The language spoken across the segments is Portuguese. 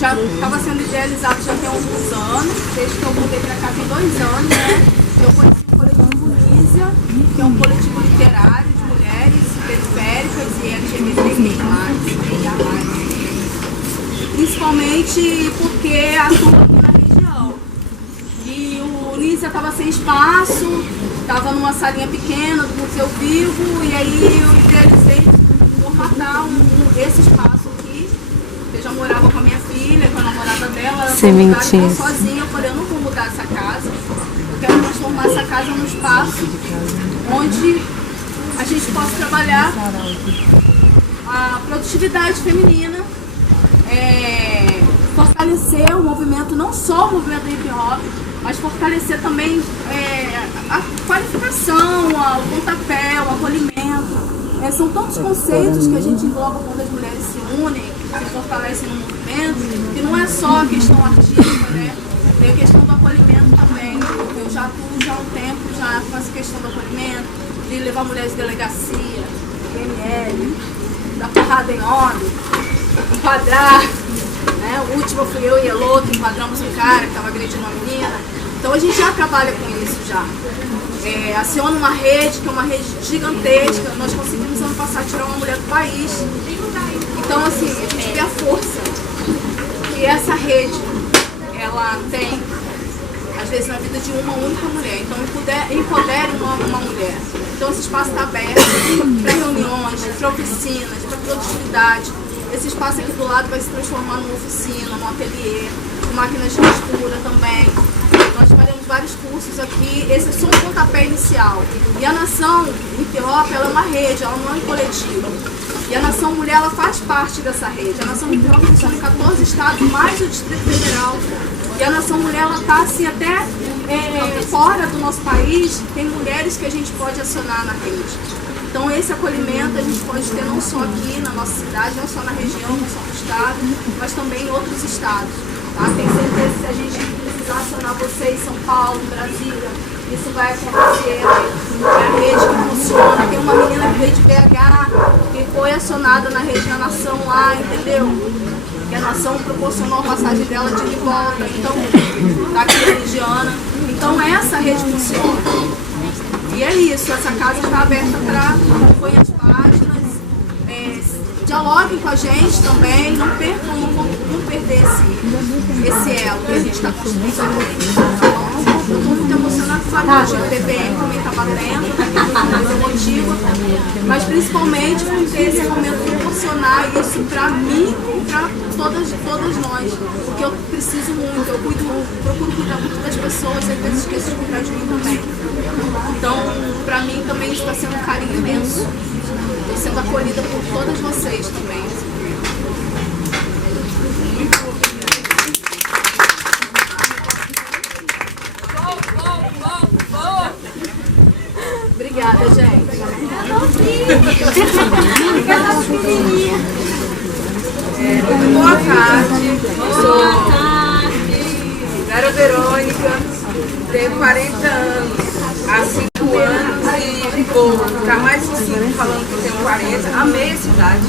já estava sendo idealizado já tem alguns anos, desde que eu mudei para cá tem 2 anos, né? Eu conheci o coletivo Nísia, que é um coletivo literário de mulheres periféricas e LGBTQI+, principalmente porque atua aqui na região. E o Nísia estava sem espaço, estava numa salinha pequena do Museu Vivo, e aí eu idealizei formatar esse espaço aqui. Eu já morava com a minha filha, com a namorada dela, ela foi mudar, eu sozinha. Eu falei, eu não vou mudar essa casa, eu quero transformar essa casa num espaço onde a gente possa trabalhar a produtividade feminina, fortalecer o movimento, não só o movimento do hip hop, mas fortalecer também a qualificação, o pontapé, o acolhimento. São tantos conceitos que a gente engloba quando as mulheres se unem, se fortalecem no movimento, que não é só a questão artística, né? Tem a questão do acolhimento também. Eu já atuo já há um tempo já com essa questão do acolhimento, de levar mulheres de delegacia, PML, dar porrada em homem, enquadrar. Né? O último fui eu e Elô, que enquadramos um cara que estava agredindo uma menina. Então a gente já trabalha com isso já. Aciona uma rede, que é uma rede gigantesca. Nós conseguimos ano passado tirar uma mulher do país. Então assim, a gente vê a força que essa rede ela tem, às vezes, na vida de uma única mulher. Então empodere uma mulher. Então esse espaço está aberto para reuniões, para oficinas, para produtividade. Esse espaço aqui do lado vai se transformar numa oficina, num ateliê, com máquinas de costura também. Nós faremos vários cursos aqui, esse é só um pontapé inicial. E a Nação Hip Hop, ela é uma rede, ela não é um coletivo. E a Nação Mulher, ela faz parte dessa rede. A Nação Hip Hop funciona em 14 estados, mais o Distrito Federal. E a Nação Mulher, ela está assim até fora do nosso país, tem mulheres que a gente pode acionar na rede. Então esse acolhimento a gente pode ter não só aqui na nossa cidade, não só na região, não só no estado, mas também em outros estados. Tá? Tenho certeza que se a gente precisar acionar vocês, São Paulo, Brasília, isso vai acontecer. É a rede que funciona. Tem uma menina que veio de BH, que foi acionada na rede da Nação lá, entendeu? Que a Nação proporcionou a passagem dela de volta, então, daqui da Regiana. Então essa rede funciona. E é isso, essa casa está aberta para acompanhar as páginas, dialoguem com a gente também, não percam, não perder esse elo que a gente está construindo. Eu estou muito emocionada, sabe, hoje o TPM também está batendo, está muito mais emotiva, mas principalmente por ter esse momento de proporcionar isso para mim e para todas nós, porque eu preciso muito, eu procuro cuidar muito das pessoas, às vezes esqueço de cuidar de mim também. Então, para mim também está sendo um carinho imenso, estou sendo acolhida por todas vocês também. Obrigada, gente. Muito boa tarde. Eu sou Vera Verônica, tenho 40 anos, há 5 anos e vou ficar mais de 5 falando que eu tenho 40. Amei a cidade.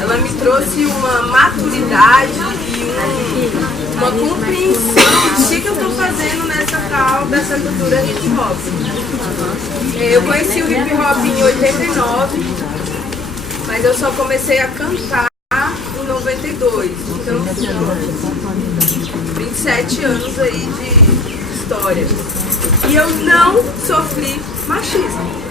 Ela me trouxe uma maturidade e uma compreensão do que eu estou fazendo nessa tal dessa cultura hip hop. Eu conheci o hip hop em 89, mas eu só comecei a cantar em 92. Então são 27 anos aí de história. E eu não sofri machismo.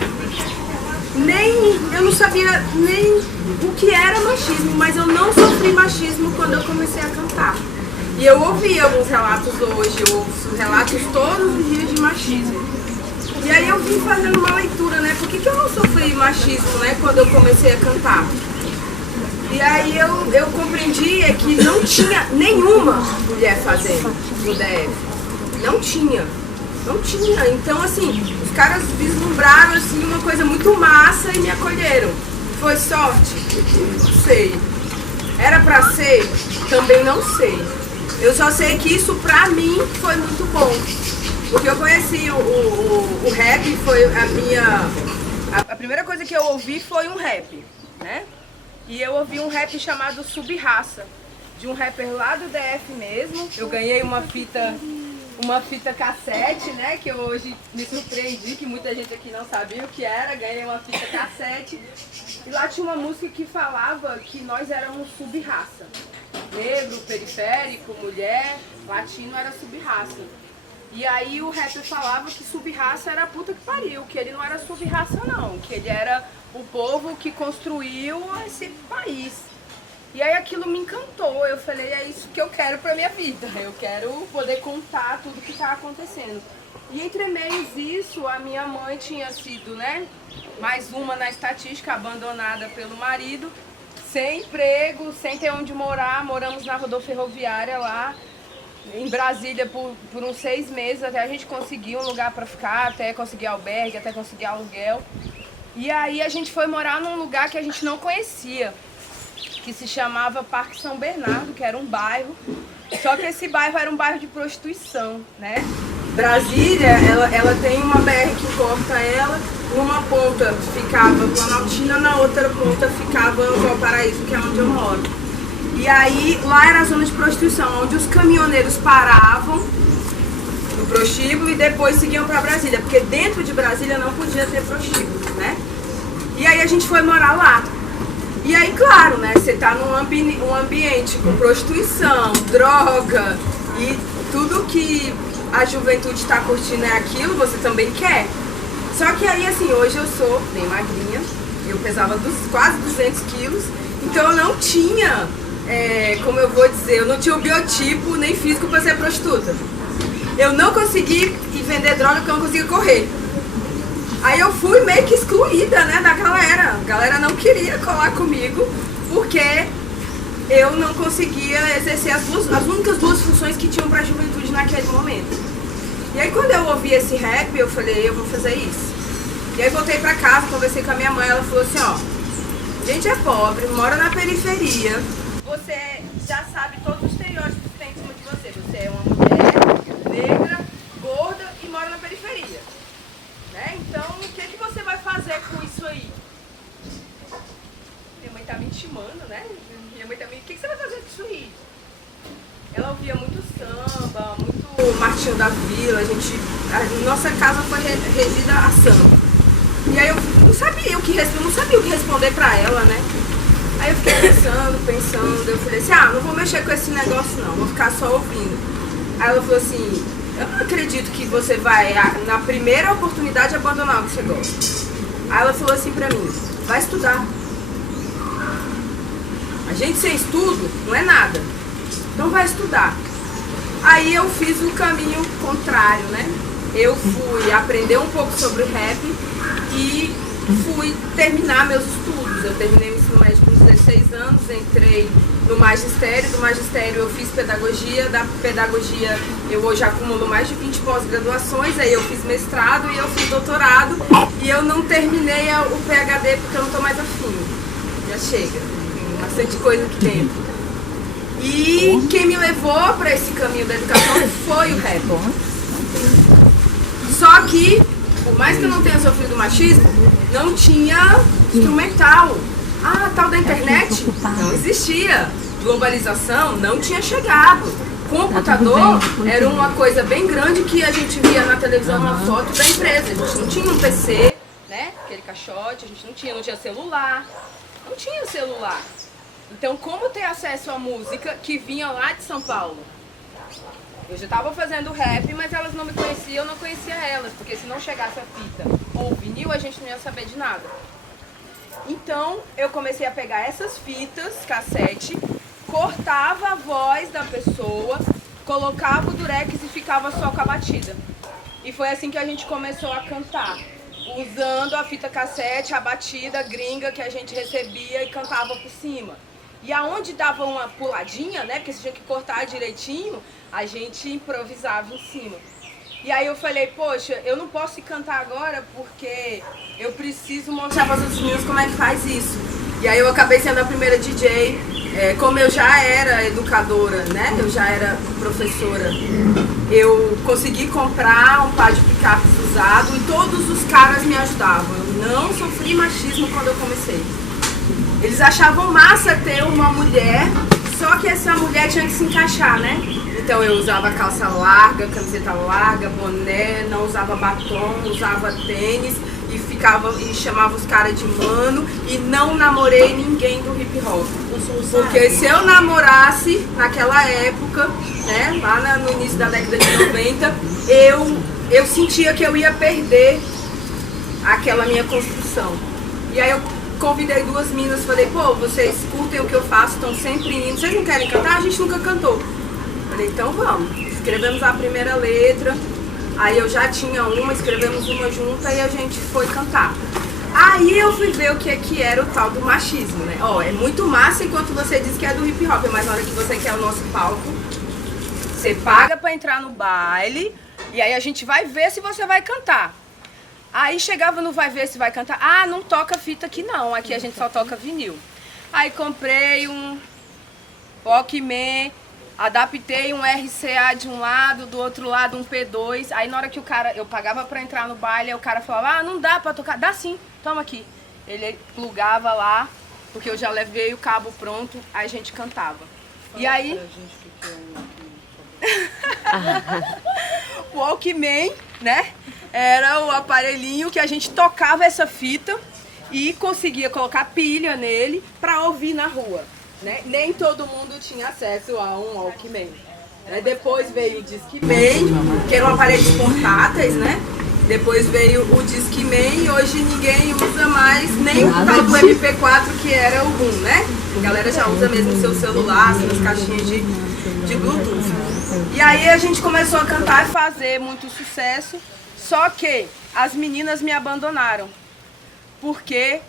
Eu não sabia nem o que era machismo, mas eu não sofri machismo quando eu comecei a cantar. E eu ouvi alguns relatos hoje, eu ouço relatos todos os dias de machismo. E aí eu vim fazendo uma leitura, né? Por que eu não sofri machismo, né, quando eu comecei a cantar? E aí eu compreendi que não tinha nenhuma mulher fazendo no DF. Não tinha. Então, assim, os caras vislumbraram assim, uma coisa muito massa e me acolheram. Foi sorte? Não sei. Era pra ser? Também não sei. Eu só sei que isso pra mim foi muito bom. Porque eu conheci o rap, foi a primeira coisa que eu ouvi foi um rap, né? E eu ouvi um rap chamado Subraça, de um rapper lá do DF mesmo. Eu ganhei uma fita cassete, né? Que eu hoje me surpreendi, que muita gente aqui não sabia o que era. Ganhei uma fita cassete. E lá tinha uma música que falava que nós éramos sub-raça. Negro, periférico, mulher, latino era sub-raça. E aí o rapper falava que sub-raça era a puta que pariu, que ele não era sub-raça não, que ele era o povo que construiu esse país. E aí aquilo me encantou, eu falei, é isso que eu quero pra minha vida, eu quero poder contar tudo que tá acontecendo. E entre meios isso, a minha mãe tinha sido, né, mais uma na estatística, abandonada pelo marido, sem emprego, sem ter onde morar, moramos na rodoferroviária lá, em Brasília por uns 6 meses, até a gente conseguir um lugar para ficar, até conseguir albergue, até conseguir aluguel. E aí a gente foi morar num lugar que a gente não conhecia, que se chamava Parque São Bernardo, que era um bairro, só que esse bairro era um bairro de prostituição, né? Brasília, ela tem uma BR que corta ela, numa ponta ficava Planaltina, na outra ponta ficava Valparaíso, que é onde eu moro. E aí, lá era a zona de prostituição, onde os caminhoneiros paravam no prostíbulo e depois seguiam para Brasília, porque dentro de Brasília não podia ter prostíbulo, né? E aí a gente foi morar lá. E aí, claro, né, você tá num ambiente com prostituição, droga e tudo que a juventude está curtindo é aquilo, você também quer. Só que aí, assim, hoje eu sou bem magrinha, eu pesava quase 200 quilos, então eu não tinha... como eu vou dizer, eu não tinha o biotipo nem físico para ser prostituta. Eu não consegui ir vender droga porque eu não conseguia correr. Aí eu fui meio que excluída, né, da galera. A galera não queria colar comigo porque eu não conseguia exercer as únicas duas funções que tinham para a juventude naquele momento. E aí quando eu ouvi esse rap, eu falei, eu vou fazer isso. E aí voltei para casa, conversei com a minha mãe, ela falou assim, ó, a gente é pobre, mora na periferia. Você já sabe todos os estereótipos que tem em cima de você. Você é uma mulher negra, gorda e mora na periferia. Né? Então, o que você vai fazer com isso aí? Minha mãe tá me intimando, né? Minha mãe tá me... O que você vai fazer com isso aí? Ela ouvia muito samba, muito Martinho da Vila. A nossa casa foi regida a samba. E aí eu não sabia o que responder pra ela, né? Aí eu fiquei pensando, eu falei assim, não vou mexer com esse negócio não, vou ficar só ouvindo. Aí ela falou assim, eu não acredito que você vai, na primeira oportunidade, abandonar o que você gosta. Aí ela falou assim pra mim, vai estudar. A gente sem estudo não é nada, então vai estudar. Aí eu fiz o caminho contrário, né? Eu fui aprender um pouco sobre rap e fui terminar meus estudos. Eu terminei o ensino médio com 16 anos, entrei no magistério, do magistério eu fiz pedagogia, da pedagogia eu hoje acumulo mais de 20 pós-graduações, aí eu fiz mestrado e eu fiz doutorado e eu não terminei o PhD porque eu não tô mais afim. Já chega, tem bastante coisa aqui dentro. E quem me levou para esse caminho da educação foi o rap. Só que, por mais que eu não tenha sofrido machismo, não tinha instrumental. Tal da internet não existia. Globalização não tinha chegado. Computador era uma coisa bem grande que a gente via na televisão uma foto da empresa. A gente não tinha um PC, né? Aquele caixote, a gente não tinha celular. Não tinha celular. Então, como ter acesso à música que vinha lá de São Paulo? Eu já estava fazendo rap, mas elas não me conheciam, eu não conhecia elas, porque se não chegasse a fita ou o vinil, a gente não ia saber de nada. Então, eu comecei a pegar essas fitas, cassete, cortava a voz da pessoa, colocava o durex e ficava só com a batida. E foi assim que a gente começou a cantar, usando a fita cassete, a batida gringa que a gente recebia e cantava por cima. E aonde dava uma puladinha, né, porque você tinha que cortar direitinho, a gente improvisava em cima. E aí eu falei, poxa, eu não posso cantar agora porque eu preciso mostrar para os outros meninos como é que faz isso. E aí eu acabei sendo a primeira DJ, como eu já era educadora, né, eu já era professora, eu consegui comprar um par de picapes usado e todos os caras me ajudavam. Eu não sofri machismo quando eu comecei. Eles achavam massa ter uma mulher, só que essa mulher tinha que se encaixar, né? Então eu usava calça larga, camiseta larga, boné, não usava batom, usava tênis e chamava os caras de mano e não namorei ninguém do hip hop. Porque se eu namorasse naquela época, né, lá no início da década de 90, eu sentia que eu ia perder aquela minha construção. E aí eu convidei duas meninas, falei, pô, vocês curtem o que eu faço, estão sempre indo, vocês não querem cantar? A gente nunca cantou. Falei, então vamos. Escrevemos a primeira letra, aí eu já tinha uma, escrevemos uma junta e a gente foi cantar. Aí eu fui ver o que era o tal do machismo, né? Ó, é muito massa enquanto você diz que é do hip hop, mas na hora que você quer o nosso palco, você paga pra entrar no baile e aí a gente vai ver se você vai cantar. Aí chegava no vai ver se vai cantar, ah, não toca fita aqui não, aqui a gente só toca vinil. Aí comprei um Walkman, adaptei um RCA de um lado, do outro lado um P2. Aí na hora que eu pagava pra entrar no baile, aí o cara falava, ah, não dá pra tocar. Dá sim, toma aqui. Ele plugava lá, porque eu já levei o cabo pronto, aí a gente cantava. E aí... O Walkman, né? Era o aparelhinho que a gente tocava essa fita e conseguia colocar pilha nele pra ouvir na rua. Né? Nem todo mundo tinha acesso a um Walkman. Depois veio o Discman, que eram aparelhos portáteis, né? Depois veio o Discman e hoje ninguém usa mais nem o tal do MP4 que era o boom, né? A galera já usa mesmo o seu celular, nas caixinhas de Bluetooth. E aí a gente começou a cantar e fazer muito sucesso, só que as meninas me abandonaram, porque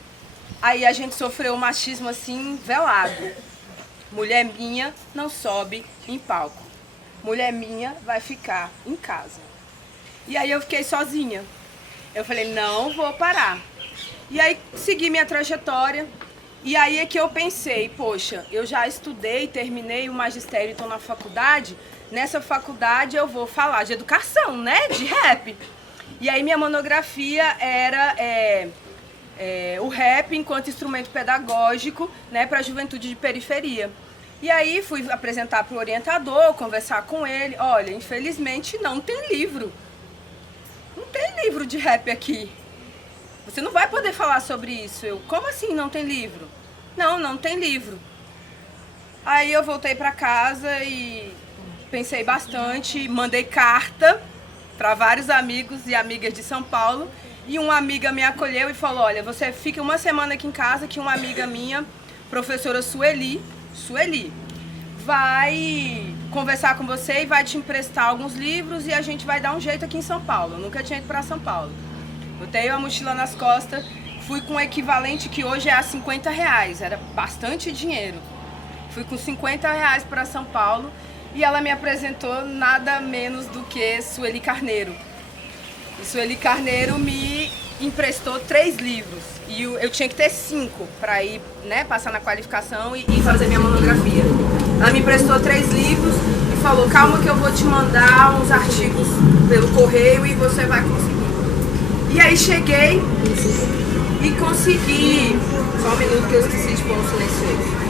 aí a gente sofreu um machismo assim velado. Mulher minha não sobe em palco. Mulher minha vai ficar em casa. E aí eu fiquei sozinha. Eu falei, não vou parar. E aí segui minha trajetória. E aí é que eu pensei, poxa, eu já estudei, terminei o magistério e estou na faculdade. Nessa faculdade eu vou falar de educação, né? De rap. E aí minha monografia era o rap enquanto instrumento pedagógico, né, para a juventude de periferia. E aí fui apresentar para o orientador, conversar com ele. Olha, infelizmente não tem livro. Não tem livro de rap aqui. Você não vai poder falar sobre isso. Eu, como assim não tem livro? Não, não tem livro. Aí eu voltei para casa e pensei bastante, mandei carta para vários amigos e amigas de São Paulo. E uma amiga me acolheu e falou, olha, você fica uma semana aqui em casa que uma amiga minha, professora Sueli, vai conversar com você e vai te emprestar alguns livros e a gente vai dar um jeito aqui em São Paulo. Eu nunca tinha ido para São Paulo. Botei a mochila nas costas, fui com o equivalente que hoje é a R$50, era bastante dinheiro. Fui com R$50 para São Paulo e ela me apresentou nada menos do que Sueli Carneiro. E Sueli Carneiro me emprestou 3 livros e eu tinha que ter 5 para ir, né, passar na qualificação e fazer minha monografia. Ela me emprestou 3 livros e falou, calma que eu vou te mandar uns artigos pelo correio e você vai conseguir. E aí cheguei e consegui, só um minuto que eu esqueci de pôr o silencioso.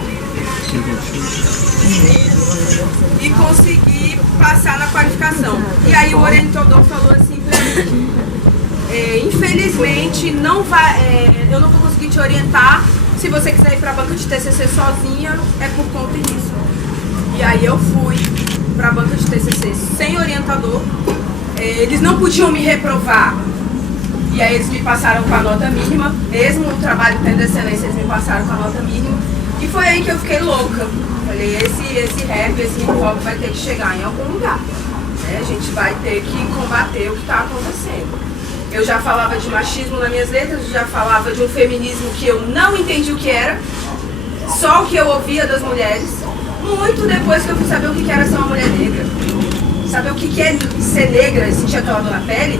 E consegui passar na qualificação. E aí o orientador falou assim pra mim, infelizmente eu não vou conseguir te orientar. Se você quiser ir para a banca de TCC sozinha, é por conta disso. E aí eu fui para a banca de TCC sem orientador. Eles não podiam me reprovar. E aí eles me passaram com a nota mínima. Mesmo o trabalho tendo excelência, eles me passaram com a nota mínima. E foi aí que eu fiquei louca. Falei, esse rap, esse hip hop vai ter que chegar em algum lugar. A gente vai ter que combater o que está acontecendo. Eu já falava de machismo nas minhas letras, eu já falava de um feminismo que eu não entendi o que era, só o que eu ouvia das mulheres, muito depois que eu fui saber o que era ser uma mulher negra, saber o que é ser negra e sentir aquela dor na pele,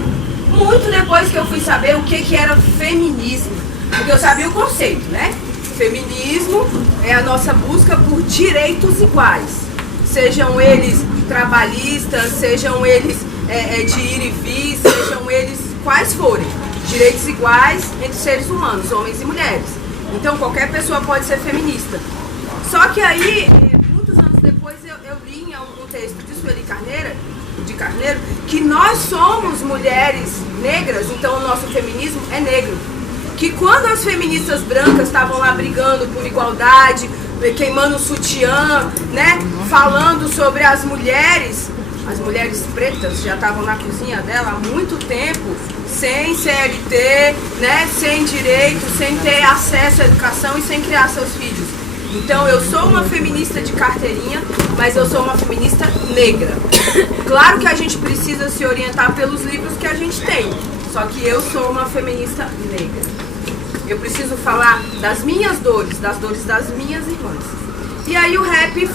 muito depois que eu fui saber o que era feminismo, porque eu sabia o conceito, né? Feminismo é a nossa busca por direitos iguais, sejam eles trabalhistas, sejam eles de ir e vir, sejam eles quais forem, direitos iguais entre seres humanos, homens e mulheres. Então qualquer pessoa pode ser feminista. Só que aí, muitos anos depois, eu li em um texto de Sueli Carneiro, que nós somos mulheres negras, então o nosso feminismo é negro. Que quando as feministas brancas estavam lá brigando por igualdade, queimando o sutiã, né, falando sobre as mulheres pretas já estavam na cozinha dela há muito tempo, sem CLT, né, sem direito, sem ter acesso à educação e sem criar seus filhos. Então eu sou uma feminista de carteirinha, mas eu sou uma feminista negra. Claro que a gente precisa se orientar pelos livros que a gente tem, só que eu sou uma feminista negra. Eu preciso falar das minhas dores, das dores das minhas irmãs. E aí o rap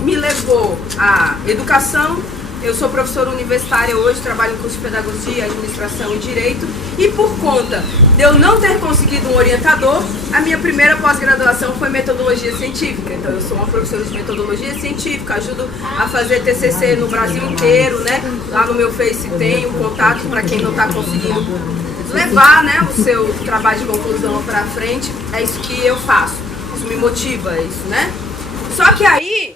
me levou à educação. Eu sou professora universitária hoje, trabalho em curso de pedagogia, administração e direito. E por conta de eu não ter conseguido um orientador, a minha primeira pós-graduação foi metodologia científica. Então eu sou uma professora de metodologia científica, ajudo a fazer TCC no Brasil inteiro, né? Lá no meu Face tem um contato para quem não está conseguindo levar, né, o seu trabalho de conclusão para frente. É isso que eu faço. Isso me motiva, é isso, né? Só que aí,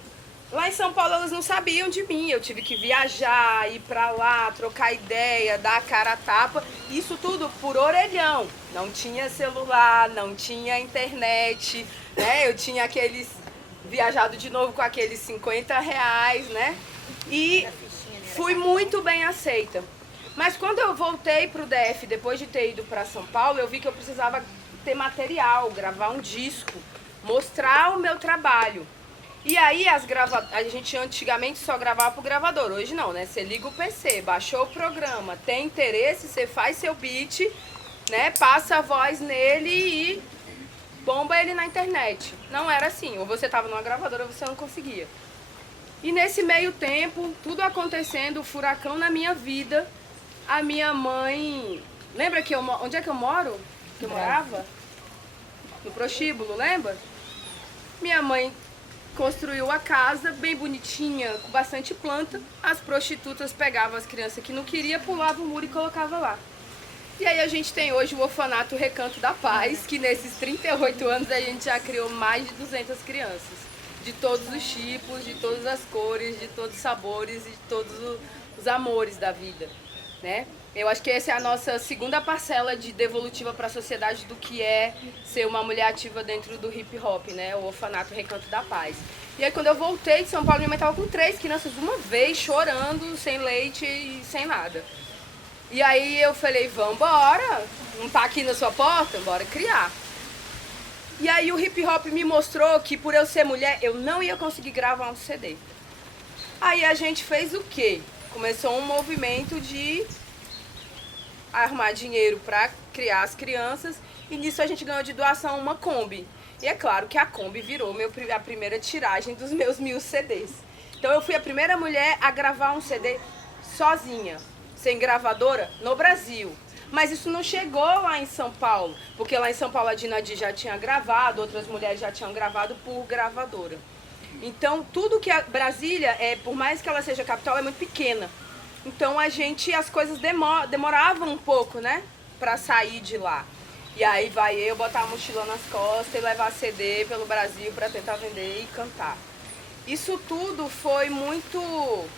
lá em São Paulo, elas não sabiam de mim. Eu tive que viajar, ir pra lá, trocar ideia, dar a cara a tapa. Isso tudo por orelhão. Não tinha celular, não tinha internet, né? Eu tinha viajado de novo com aqueles R$50, né? E fui muito bem aceita. Mas quando eu voltei pro DF, depois de ter ido para São Paulo, eu vi que eu precisava ter material, gravar um disco, mostrar o meu trabalho. E aí a gente antigamente só gravava pro gravador, hoje não, né? Você liga o PC, baixou o programa, tem interesse, você faz seu beat, né? Passa a voz nele e bomba ele na internet. Não era assim, ou você tava numa gravadora ou você não conseguia. E nesse meio tempo, tudo acontecendo, o furacão na minha vida, a minha mãe... Lembra que onde é que eu moro? Que eu morava? No prostíbulo, lembra? Minha mãe construiu a casa bem bonitinha, com bastante planta. As prostitutas pegavam as crianças que não queriam, pulavam o muro e colocavam lá. E aí a gente tem hoje o orfanato Recanto da Paz, que nesses 38 anos a gente já criou mais de 200 crianças. De todos os tipos, de todas as cores, de todos os sabores e de todos os amores da vida, né? Eu acho que essa é a nossa segunda parcela de devolutiva para a sociedade do que é ser uma mulher ativa dentro do hip hop, né? O orfanato Recanto da Paz. E aí quando eu voltei de São Paulo, minha mãe estava com 3 crianças de uma vez, chorando, sem leite e sem nada. E aí eu falei, vambora, não tá aqui na sua porta? Bora criar. E aí o hip hop me mostrou que por eu ser mulher, eu não ia conseguir gravar um CD. Aí a gente fez o quê? Começou um movimento de arrumar dinheiro para criar as crianças, e nisso a gente ganhou de doação uma Kombi. E é claro que a Kombi virou a primeira tiragem dos meus 1000 CDs. Então eu fui a primeira mulher a gravar um CD sozinha, sem gravadora, no Brasil. Mas isso não chegou lá em São Paulo, porque lá em São Paulo a Dinadi já tinha gravado, outras mulheres já tinham gravado por gravadora. Então tudo que Brasília, por mais que ela seja capital, é muito pequena. Então as coisas demoravam um pouco, né, pra sair de lá. E aí vai eu botar a mochila nas costas e levar CD pelo Brasil pra tentar vender e cantar. Isso tudo foi muito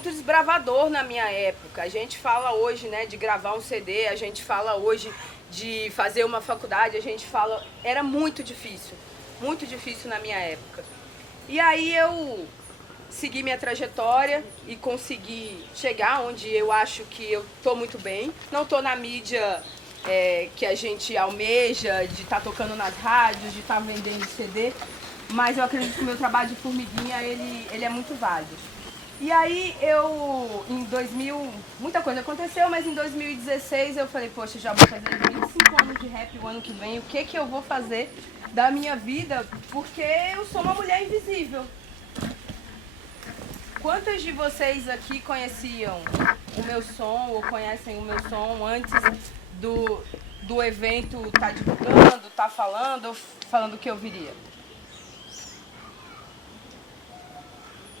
desbravador na minha época. A gente fala hoje, né, de gravar um CD, a gente fala hoje de fazer uma faculdade, a gente fala... Era muito difícil na minha época. E aí eu segui minha trajetória e consegui chegar onde eu acho que eu tô muito bem. Não tô na mídia que a gente almeja, de estar tocando nas rádios, de estar vendendo CD, mas eu acredito que o meu trabalho de formiguinha, ele é muito válido. E aí em 2000, muita coisa aconteceu, mas em 2016 eu falei, poxa, já vou fazer 25 anos de rap o ano que vem, o que eu vou fazer da minha vida, porque eu sou uma mulher invisível. Quantas de vocês aqui conheciam o meu som, ou conhecem o meu som antes do evento tá divulgando, tá falando, ou falando que eu viria?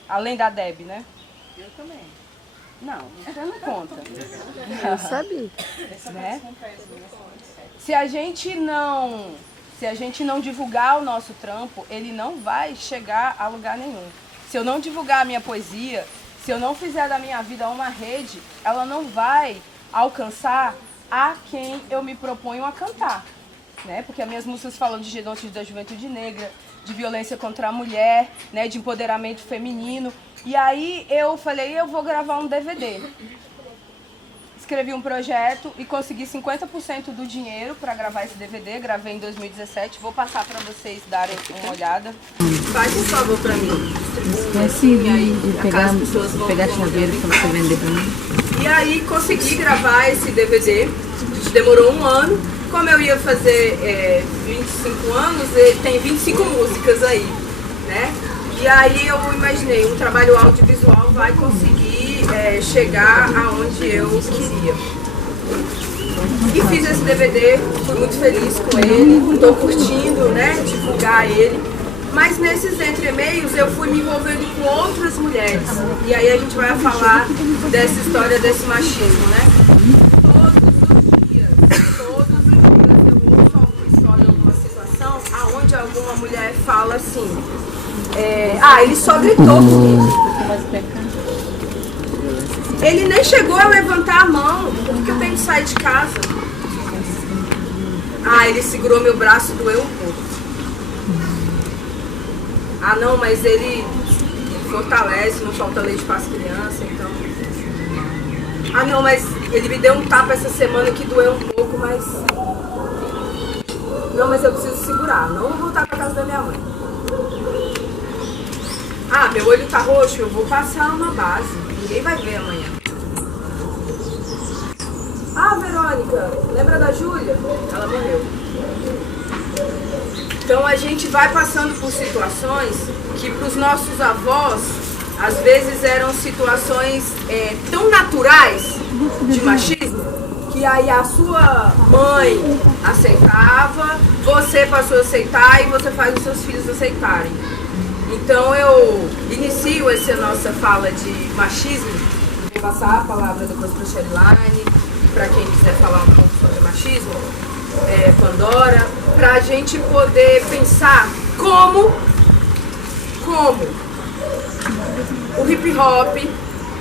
Além da Deb, né? Eu também. Não, você não conta. Eu sabia. Né? Se a gente não divulgar o nosso trampo, ele não vai chegar a lugar nenhum. Se eu não divulgar a minha poesia, se eu não fizer da minha vida uma rede, ela não vai alcançar a quem eu me proponho a cantar. Né? Porque as minhas músicas falam de genocídio da juventude negra, de violência contra a mulher, né? De empoderamento feminino. E aí eu falei, eu vou gravar um DVD. Escrevi um projeto e consegui 50% do dinheiro para gravar esse DVD. Gravei em 2017. Vou passar para vocês darem uma olhada. Faz um favor para mim. Pegar chaveiro para você vender para mim. E aí consegui gravar esse DVD. Demorou um ano. Como eu ia fazer 25 anos, tem 25 músicas aí, né? E aí eu imaginei, um trabalho audiovisual vai conseguir chegar aonde eu queria. E fiz esse DVD, fui muito feliz com ele, estou curtindo, né, divulgar ele. Mas nesses entremeios eu fui me envolvendo com outras mulheres. E aí a gente vai falar dessa história desse machismo, né? Todos os dias eu ouço alguma história, alguma situação aonde alguma mulher fala assim, ele só gritou comigo. Ele nem chegou a levantar a mão, por que eu tenho que sair de casa? Ele segurou meu braço e doeu um pouco. Não, mas ele fortalece, não falta leite para as crianças, então... não, mas ele me deu um tapa essa semana que doeu um pouco, mas... Não, mas eu preciso segurar, não vou voltar para casa da minha mãe. Meu olho tá roxo, eu vou passar uma base, ninguém vai ver amanhã. Verônica, lembra da Júlia? Ela morreu. Então a gente vai passando por situações que para os nossos avós, às vezes eram situações tão naturais de machismo, que aí a sua mãe aceitava, você passou a aceitar e você faz os seus filhos aceitarem. Então eu inicio essa nossa fala de machismo, vou passar a palavra depois para a Sherilane, para quem quiser falar um pouco sobre machismo, Pandora, para a gente poder pensar como o hip hop,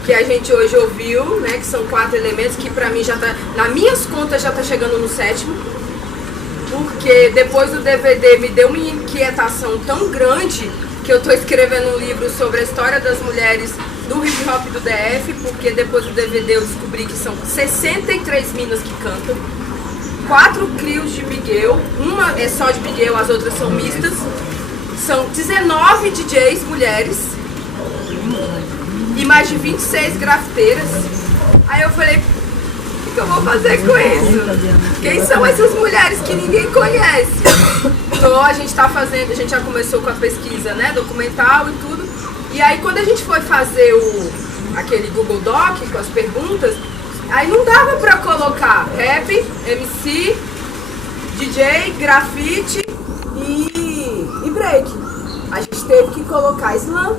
que a gente hoje ouviu, né, que são 4 elementos, que para mim já tá, nas minhas contas já tá chegando no 7º, porque depois do DVD me deu uma inquietação tão grande que eu tô escrevendo um livro sobre a história das mulheres do hip hop do DF, porque depois do DVD eu descobri que são 63 minas que cantam, 4 crios de Biguel, uma é só de Biguel, as outras são mistas, são 19 DJs mulheres e mais de 26 grafiteiras. Aí eu falei, o que eu vou fazer com isso? Quem são essas mulheres que ninguém conhece? Então a gente tá fazendo, a gente já começou com a pesquisa, né, documental e tudo. E aí quando a gente foi fazer aquele Google Doc com as perguntas, aí não dava pra colocar rap, MC, DJ, grafite e break. A gente teve que colocar slam,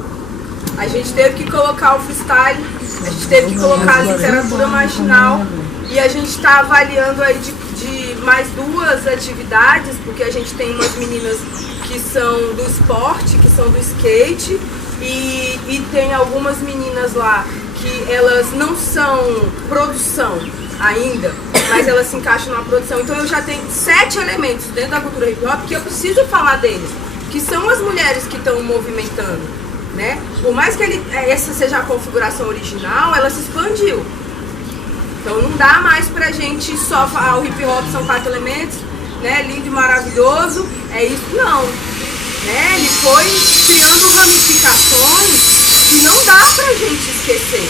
a gente teve que colocar o freestyle, a gente teve que colocar a literatura marginal e a gente está avaliando aí de mais 2 atividades, porque a gente tem umas meninas que são do esporte, que são do skate e tem algumas meninas lá que elas não são produção ainda, mas elas se encaixam na produção. Então eu já tenho 7 elementos dentro da cultura hip hop que eu preciso falar deles, que são as mulheres que estão movimentando, né? Por mais que essa seja a configuração original, ela se expandiu. Então não dá mais pra gente só falar o hip hop são 4 elementos, né? Lindo e maravilhoso, é isso, não. Né? Ele foi criando ramificações que não dá pra gente esquecer.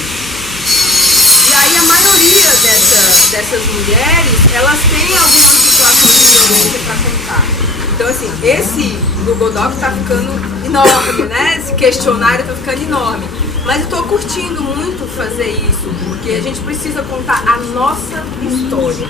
E aí a maioria dessas mulheres, elas têm algumas situações de violência pra contar. Então assim, esse Google Doc tá ficando enorme, né? Esse questionário tá ficando enorme. Mas eu tô curtindo muito fazer isso, porque a gente precisa contar a nossa história.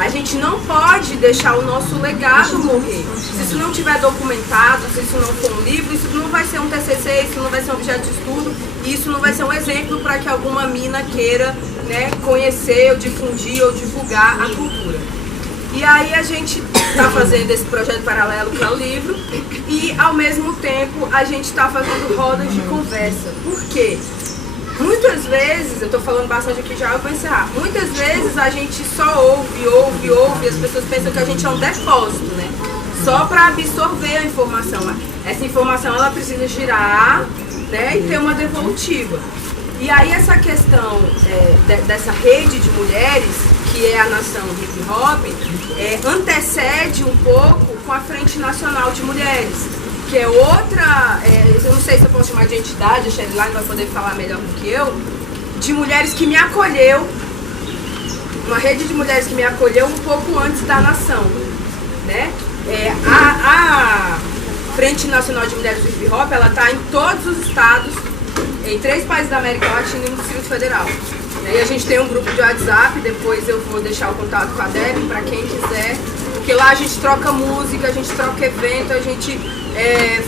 A gente não pode deixar o nosso legado morrer. Se isso não tiver documentado, se isso não for um livro, isso não vai ser um TCC, isso não vai ser um objeto de estudo, e isso não vai ser um exemplo para que alguma mina queira, né, conhecer, ou difundir, ou divulgar a cultura. E aí a gente está fazendo esse projeto paralelo que é o livro, e ao mesmo tempo a gente está fazendo rodas de conversa. Por quê? Muitas vezes, eu estou falando bastante aqui já, eu vou encerrar. Muitas vezes a gente só ouve, e as pessoas pensam que a gente é um depósito, né? Só para absorver a informação. Essa informação ela precisa girar, né, e ter uma devolutiva. E aí essa questão dessa rede de mulheres, que é a Nação Hip Hop, antecede um pouco com a Frente Nacional de Mulheres, que é outra, eu não sei se eu posso chamar de entidade, a Sherilane vai poder falar melhor do que eu, de mulheres que me acolheu, uma rede de mulheres que me acolheu um pouco antes da nação, né? A Frente Nacional de Mulheres do Hip Hop, ela está em todos os estados, em 3 países da América Latina e no Distrito Federal. E a gente tem um grupo de WhatsApp, depois eu vou deixar o contato com a Deb para quem quiser, porque lá a gente troca música, a gente troca evento, a gente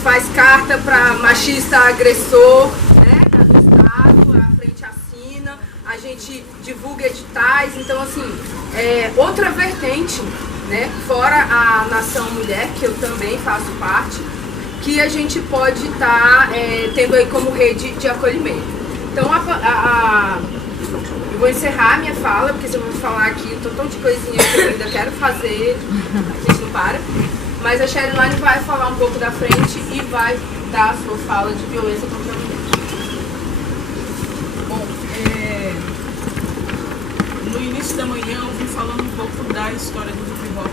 faz carta para machista agressor, né, do estado, a frente assina, a gente divulga editais, então assim, outra vertente, né, fora a Nação Mulher, que eu também faço parte, que a gente pode estar tendo aí como rede de acolhimento. Então eu vou encerrar a minha fala, porque se eu vou falar aqui um montão de coisinha que eu ainda quero fazer, a gente não para. Mas a Sherilane vai falar um pouco da frente e vai dar a sua fala de violência contra a mulher. Bom, no início da manhã eu vim falando um pouco da história do hip hop.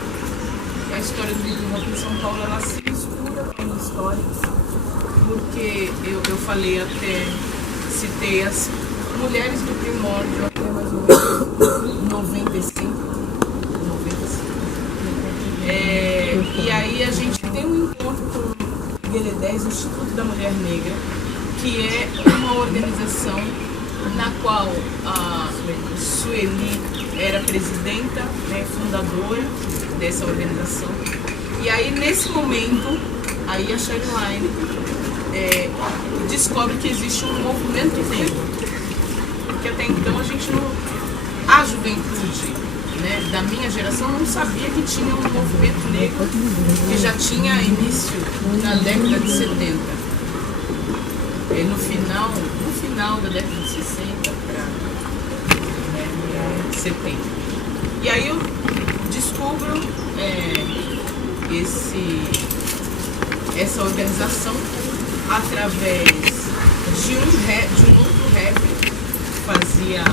A história do hip hop em São Paulo, ela se mistura com a minha história, porque eu falei até, citei as mulheres do primórdio até mais ou menos 95. E aí a gente tem um encontro com o GLE 10, Instituto da Mulher Negra, que é uma organização na qual a Sueli era presidenta, né, fundadora dessa organização. E aí nesse momento, aí a Sherilane descobre que existe um movimento negro, porque até então a gente não... A juventude, né, da minha geração não sabia que tinha um movimento negro que já tinha início na década de 70. No final da década de 60 para 70. E aí eu descubro essa organização através de um outro rapper que fazia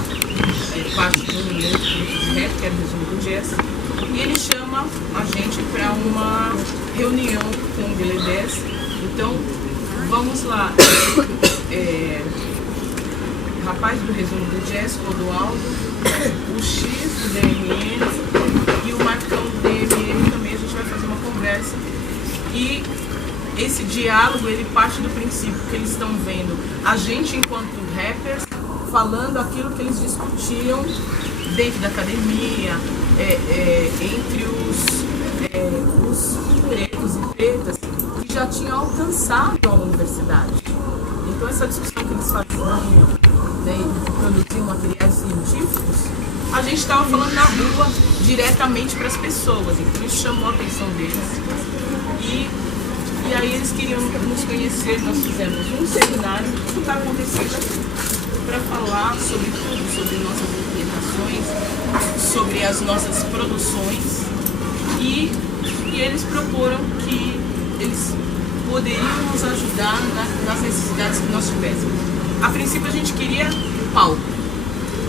parte de um outro grupo de rap, que era o Resumo do Jazz, e ele chama a gente para uma reunião com o GLE 10. Então, vamos lá. O rapaz do Resumo do Jazz, Clodoaldo, o X do DMN e o Marcão do DMN também, a gente vai fazer uma conversa. E esse diálogo, ele parte do princípio que eles estão vendo a gente enquanto rappers falando aquilo que eles discutiam dentro da academia, entre os pretos e pretas que já tinham alcançado a universidade. Então essa discussão que eles faziam, né, produziam materiais científicos, a gente estava falando na rua diretamente para as pessoas, então isso chamou a atenção deles. E aí eles queriam nos conhecer, nós fizemos um seminário que está acontecendo aqui, para falar sobre tudo, sobre nossas orientações, sobre as nossas produções, e eles proporam que eles poderiam nos ajudar nas necessidades que nós tivéssemos. A princípio a gente queria palco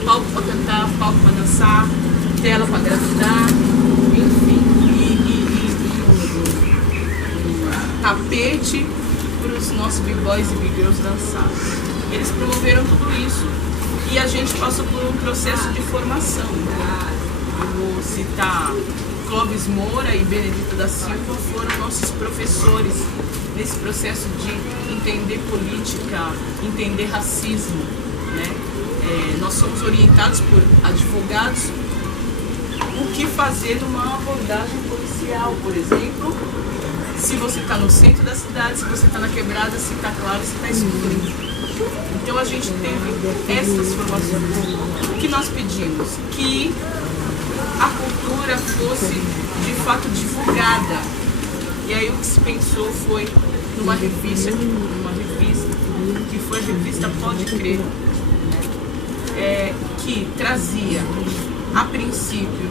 para cantar, palco para dançar, tela para gravidar, enfim, e tapete para os nossos b-boys e b-girls dançar. Eles promoveram tudo isso e a gente passou por um processo de formação. Eu vou citar Clóvis Moura e Benedito da Silva, foram nossos professores nesse processo de entender política, entender racismo, né? Nós somos orientados por advogados o que fazer numa abordagem policial, por exemplo, se você está no centro da cidade, se você está na quebrada, se está claro, se está escuro. Então a gente teve essas formações. O que nós pedimos? Que a cultura fosse de fato divulgada. E aí o que se pensou foi numa revista que foi a revista Pode Crer, que trazia a princípio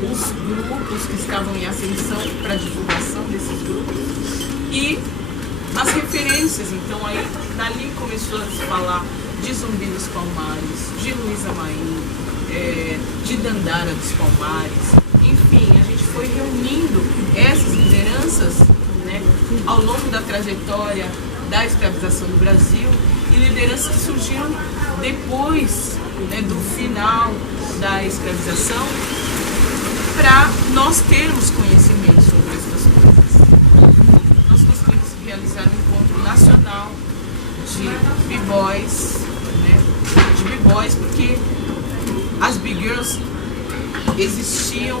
os grupos que estavam em ascensão para divulgação desses grupos e as referências. Então aí dali começou a se falar de Zumbi dos Palmares, de Luísa Maim, de Dandara dos Palmares. Enfim, a gente foi reunindo essas lideranças, né, ao longo da trajetória da escravização no Brasil, e lideranças que surgiram depois, né, do final da escravização, para nós termos conhecimento sobre essas coisas. Nós conseguimos realizar um encontro nacional de b-boys, né, porque as big girls existiam,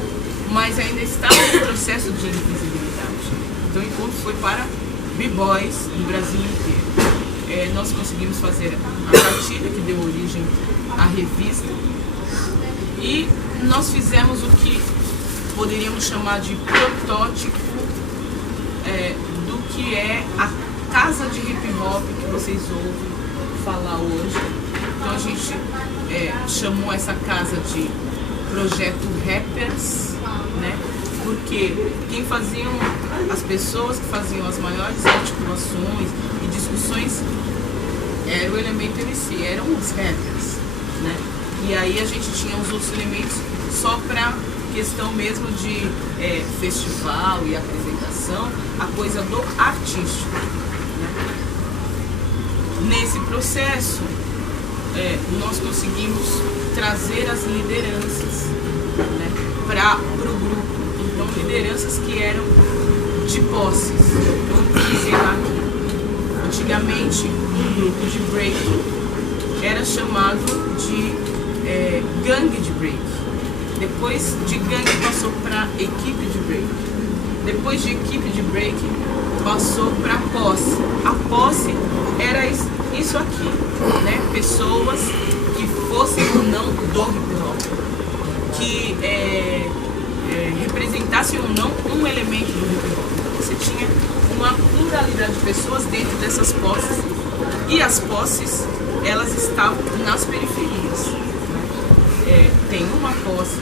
mas ainda estavam no processo de invisibilidade. Então o encontro foi para b-boys do Brasil inteiro. Nós conseguimos fazer a cartilha que deu origem à revista e nós fizemos o que poderíamos chamar de protótipo do que é a casa de hip hop que vocês ouvem falar hoje. Então a gente chamou essa casa de Projeto Rappers, né? Porque quem faziam, as pessoas que faziam as maiores articulações e discussões era o elemento MC, eram os rappers, né? E aí a gente tinha os outros elementos só para questão mesmo de festival e apresentação, a coisa do artístico, né? Nesse processo, nós conseguimos trazer as lideranças, né, para o grupo. Então, lideranças que eram de posses. Então, sei lá, antigamente, um grupo de break era chamado de gangue de break. Depois de gangue passou para equipe de break. Depois de equipe de break passou para posse. A posse era isso aqui, né? Pessoas que fossem ou não do hip hop, que representassem ou não um elemento do hip hop. Então você tinha uma pluralidade de pessoas dentro dessas posses, e as posses, elas estavam nas periferias. Tem uma posse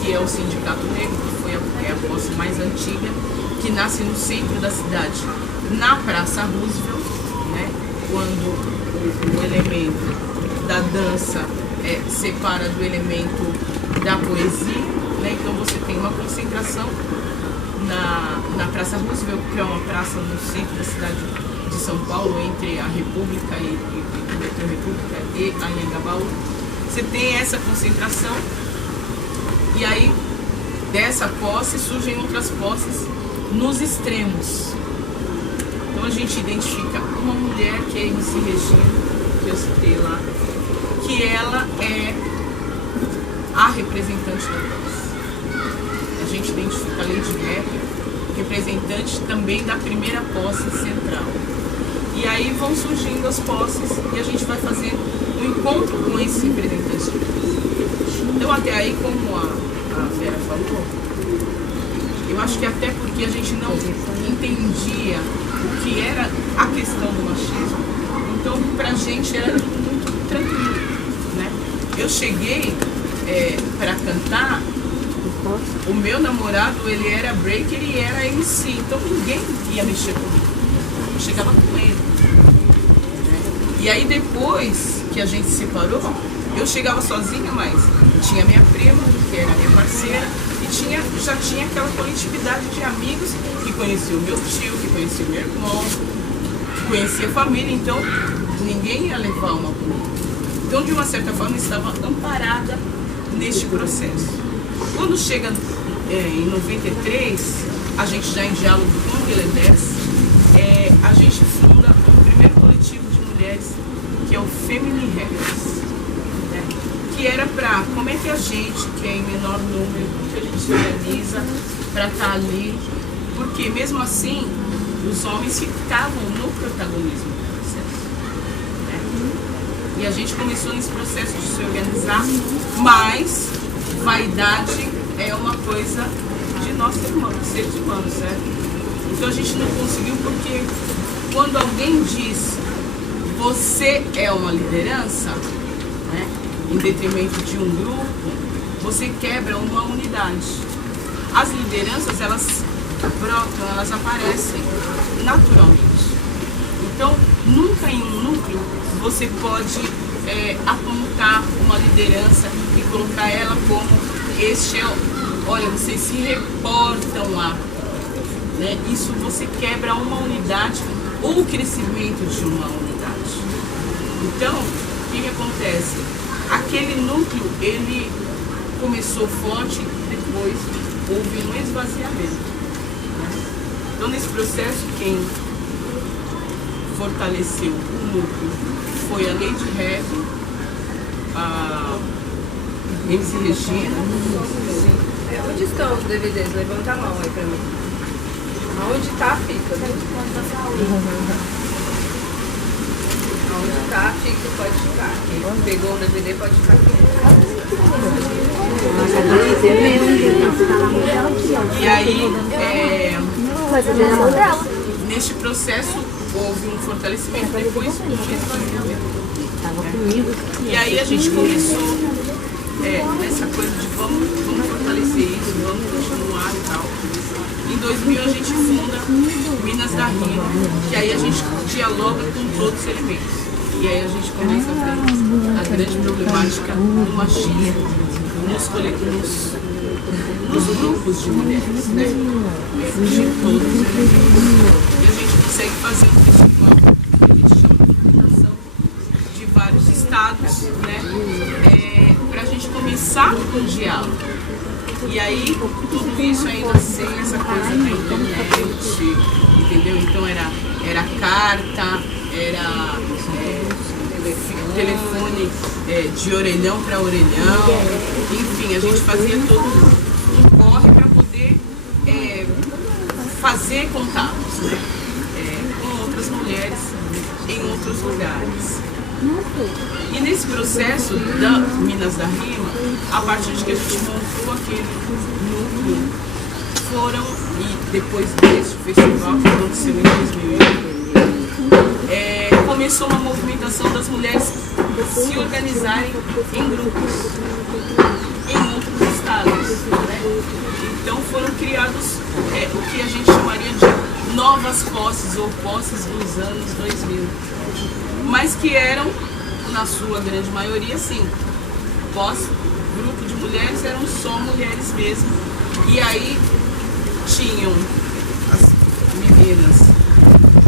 que é o Sindicato Negro, que foi a posse mais antiga, que nasce no centro da cidade, na Praça Roosevelt, né? Quando o elemento da dança separa do elemento da poesia, né? Então você tem uma concentração na Praça Roosevelt, que é uma praça no centro da cidade de São Paulo, entre a República e o metrô República e a Anhangabaú. Você tem essa concentração, e aí dessa posse surgem outras posses nos extremos. Então a gente identifica uma mulher que é a MC Regina, que eu citei lá, que ela é a representante da posse. A gente identifica a Lady Rapper, representante também da primeira posse central. E aí vão surgindo as posses e a gente vai fazer um encontro com esses representantes de posse. Então até aí, como a Vera falou, eu acho que até porque a gente não entendia o que era a questão do machismo, então pra gente era muito tranquilo, né? Eu cheguei pra cantar, o meu namorado, ele era breaker e era MC, então ninguém ia mexer comigo, eu chegava com ele, né? E aí depois que a gente se separou, eu chegava sozinha, mas tinha minha prima, que era minha parceira, e já tinha aquela coletividade de amigos que conhecia o meu tio, que conhecia o meu irmão, que conhecia a família, então ninguém ia levar uma por outra. Então, de uma certa forma, estava amparada neste processo. Quando chega em 93, a gente já em diálogo com o Guilherme, a gente funda o primeiro coletivo de mulheres, que é o Family Rappers, né? que era para, como é que a gente, que é em menor número, como que a gente se organiza para estar ali, porque mesmo assim os homens ficavam no protagonismo do processo, né? E a gente começou nesse processo de se organizar, mas vaidade é uma coisa de nós seres humanos, certo? Então a gente não conseguiu, porque quando alguém diz você é uma liderança, né, em detrimento de um grupo, você quebra uma unidade. As lideranças, elas brotam, elas aparecem naturalmente. Então, nunca em um núcleo você pode apontar uma liderança e colocar ela como este é, olha, vocês se reportam lá. Né? Isso você quebra uma unidade ou o crescimento de uma unidade. Então, o que acontece? Aquele núcleo, ele começou forte, depois houve um esvaziamento. Né? Então, nesse processo, quem fortaleceu o núcleo foi a Lady Heavy, a MC Regina. Onde estão os DVDs? Levanta a mão aí pra mim. Aonde está a fita? Aonde está a fita pode ficar. Quem pegou o DVD pode ficar aqui. E aí, neste processo, houve um fortalecimento, depois um esvaziamento. E aí a gente começou nessa coisa de vamos fortalecer isso, vamos continuar e tal. Em 2000 a gente funda Minas da Rima, que aí a gente dialoga com todos os elementos. E aí a gente começa a ver a grande problemática do machismo nos grupos de mulheres, né? De todos os elementos. E a gente consegue fazer um festival que a gente chama de fundação de vários estados, né? Para a gente começar um diálogo. E aí, tudo isso ainda sem essa coisa da internet, entendeu? Então era carta, era telefone de orelhão para orelhão, enfim, a gente fazia todo um corre para poder fazer contatos, né? Com outras mulheres em outros lugares. E nesse processo da Minas da Rima, a partir de que a gente montou aquele núcleo, foram, e depois desse festival que aconteceu em 2001, começou uma movimentação das mulheres se organizarem em grupos, em outros estados. Né? Então foram criados o que a gente chamaria de novas posses, ou posses dos anos 2000. Mas que eram, na sua grande maioria, sim, grupo de mulheres eram só mulheres mesmo. E aí tinham as meninas,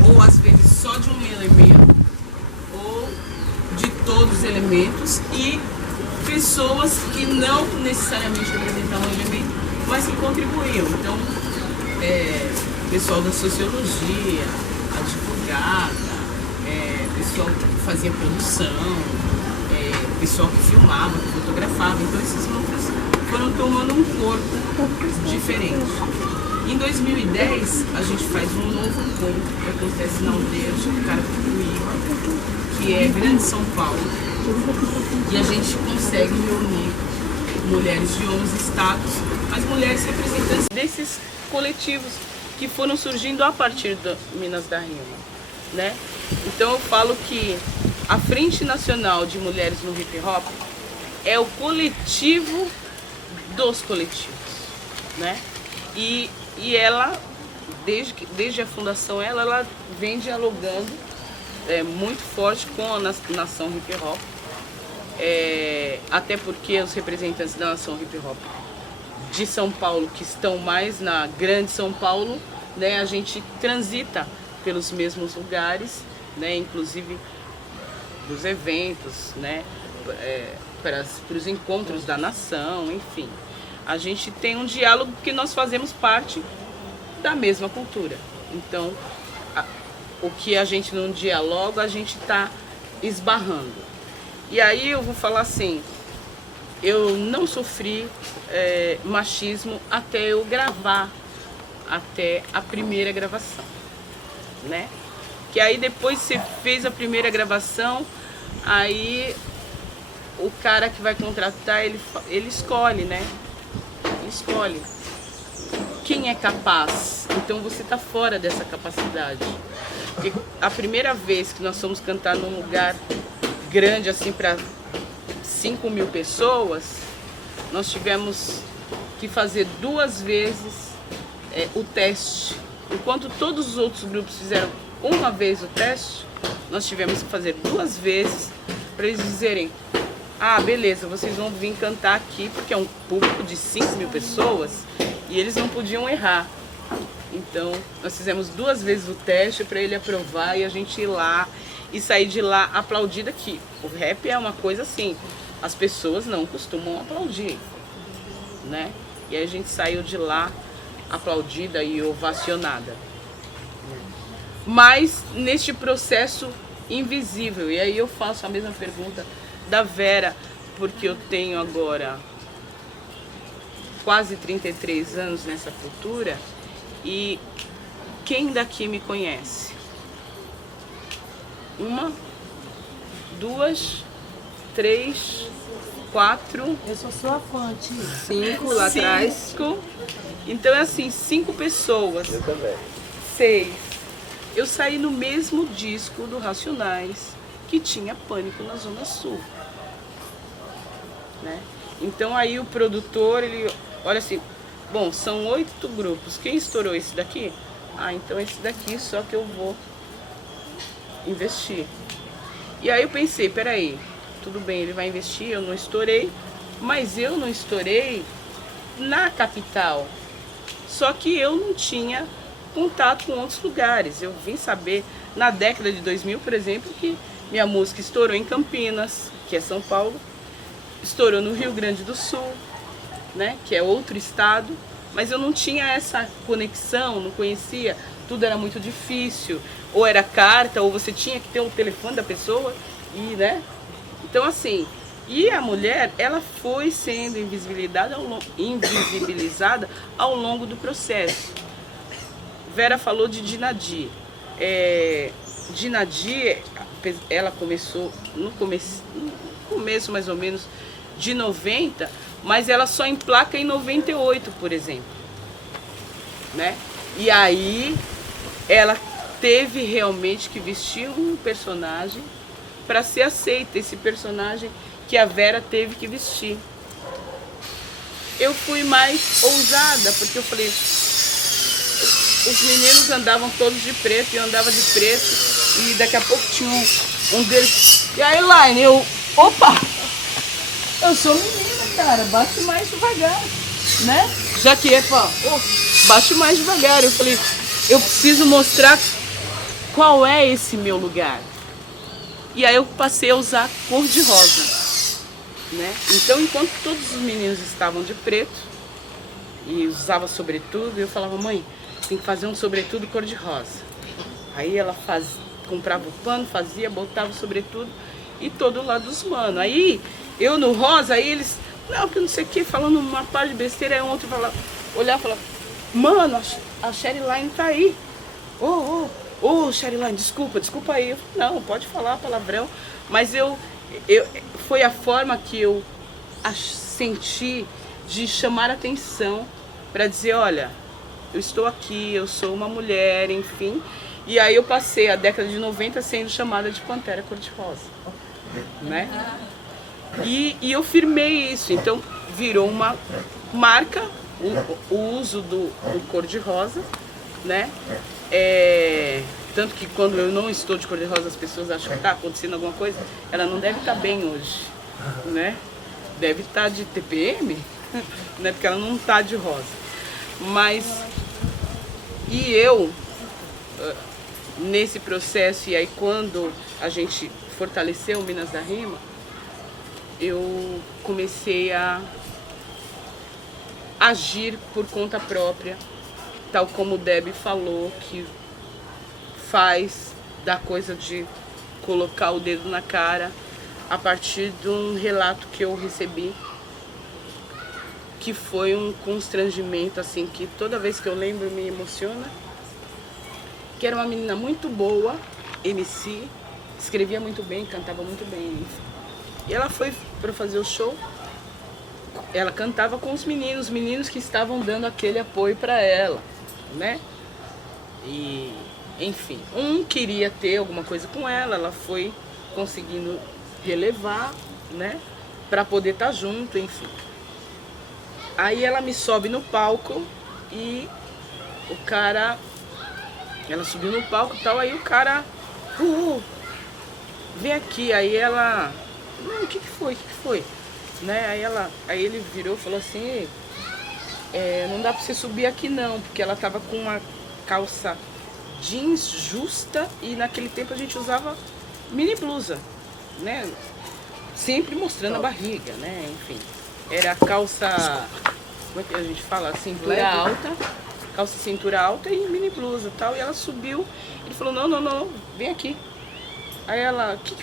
ou às vezes só de um elemento, ou de todos os elementos, e pessoas que não necessariamente representavam um elemento, mas que contribuíam. Então, pessoal da sociologia, advogada, pessoal que fazia produção, pessoal que filmava, que fotografava. Então esses núcleos foram tomando um corpo diferente. Em 2010 a gente faz um novo encontro que acontece na aldeia de Carapicuíba, que é Grande São Paulo, e a gente consegue reunir mulheres de 11 estados, mas mulheres representantes desses coletivos que foram surgindo a partir da Minas da Rima, né? Então eu falo que a Frente Nacional de Mulheres no Hip Hop é o coletivo dos coletivos, né? E ela, desde a fundação, ela vem dialogando muito forte com a nação hip hop, até porque os representantes da nação hip hop de São Paulo, que estão mais na Grande São Paulo, né, a gente transita pelos mesmos lugares, né, inclusive dos eventos, né, para os encontros da nação, enfim. A gente tem um diálogo porque nós fazemos parte da mesma cultura. Então, o que a gente não dialoga, a gente está esbarrando. E aí eu vou falar assim, eu não sofri machismo até eu gravar, até a primeira gravação, né? Que aí depois você fez a primeira gravação, aí o cara que vai contratar, ele escolhe, né? Ele escolhe quem é capaz. Então você tá fora dessa capacidade. Porque a primeira vez que nós fomos cantar num lugar grande, assim, para 5.000 pessoas, nós tivemos que fazer 2 vezes o teste. Enquanto todos os outros grupos fizeram uma vez o teste, nós tivemos que fazer 2 vezes para eles dizerem: ah, beleza, vocês vão vir cantar aqui, porque é um público de 5.000 pessoas e eles não podiam errar. Então, nós fizemos 2 vezes o teste para ele aprovar e a gente ir lá e sair de lá aplaudida aqui. O rap é uma coisa assim, as pessoas não costumam aplaudir, né? E aí a gente saiu de lá aplaudida e ovacionada. Mas neste processo invisível, e aí eu faço a mesma pergunta da Vera, porque eu tenho agora quase 33 anos nessa cultura, e quem daqui me conhece? 1, 2, 3, 4. Eu sou sua fã, tia. 5 lá atrás. 5. Então é assim, 5 pessoas. Eu também. 6. Eu saí no mesmo disco do Racionais, que tinha Pânico na Zona Sul, né? Então aí o produtor, ele olha assim, bom, são 8 grupos, quem estourou esse daqui? Ah, então esse daqui só que eu vou investir. E aí eu pensei, peraí, tudo bem, ele vai investir, eu não estourei, mas eu não estourei na capital. Só que eu não tinha contato com outros lugares. Eu vim saber na década de 2000, por exemplo, que minha música estourou em Campinas, que é São Paulo, estourou no Rio Grande do Sul, né, que é outro estado, mas eu não tinha essa conexão, não conhecia, tudo era muito difícil, ou era carta, ou você tinha que ter o telefone da pessoa, e, né? Então, assim, e a mulher, ela foi sendo invisibilizada ao longo do processo. Vera falou de Dinadi. Dinadi, ela começou no começo mais ou menos de 90, mas ela só emplaca em 98, por exemplo, né? E aí ela teve realmente que vestir um personagem para ser aceita, esse personagem que a Vera teve que vestir. Eu fui mais ousada, porque eu falei, os meninos andavam todos de preto, e eu andava de preto, e daqui a pouco tinha um deles, e aí Elaine, eu, opa, eu sou menina, cara, bate mais devagar, né? Já que é, pô, bate mais devagar. Eu falei, eu preciso mostrar qual é esse meu lugar. E aí eu passei a usar cor de rosa, né? Então, enquanto todos os meninos estavam de preto e usava sobretudo, eu falava, mãe, tem que fazer um sobretudo cor de rosa. Aí ela comprava o pano, fazia, botava o sobretudo e todo lado dos manos. Aí eu no rosa, aí eles, não, que não sei o que, falando uma parte de besteira, aí um outro olhava e falava, mano, a Sherilyn tá aí. Ô, Sherilyn, desculpa aí. Eu falei, não, pode falar palavrão, mas foi a forma que eu senti de chamar a atenção para dizer, olha, eu estou aqui, eu sou uma mulher, enfim. E aí eu passei a década de 90 sendo chamada de Pantera Cor-de-Rosa, né? E eu firmei isso, então virou uma marca, o uso do cor-de-rosa, né? Tanto que quando eu não estou de cor-de-rosa, as pessoas acham que está acontecendo alguma coisa. Ela não deve estar bem hoje, né? Deve estar de TPM, né? Porque ela não está de rosa. Mas, e eu, nesse processo, e aí quando a gente fortaleceu o Minas da Rima, eu comecei a agir por conta própria, tal como o Debbie falou, que faz da coisa de colocar o dedo na cara a partir de um relato que eu recebi que foi um constrangimento, assim, que toda vez que eu lembro me emociona. Que era uma menina muito boa, MC, escrevia muito bem, cantava muito bem. E ela foi para fazer o show, ela cantava com os meninos que estavam dando aquele apoio para ela, né? E, enfim, um queria ter alguma coisa com ela foi conseguindo relevar, né? Para poder estar junto, enfim. Aí ela me sobe no palco e o cara... Ela subiu no palco e tal, aí o cara... vem aqui. Aí ela... Não, o que foi? Né? Aí ele virou e falou assim... não dá pra você subir aqui não, porque ela tava com uma calça jeans justa e naquele tempo a gente usava mini blusa, né? Sempre mostrando a barriga, né? Enfim, era calça... Como é que a gente fala? Cintura alta. Calça cintura alta e mini blusa e tal. E ela subiu, ele falou, não, vem aqui. Aí ela, o que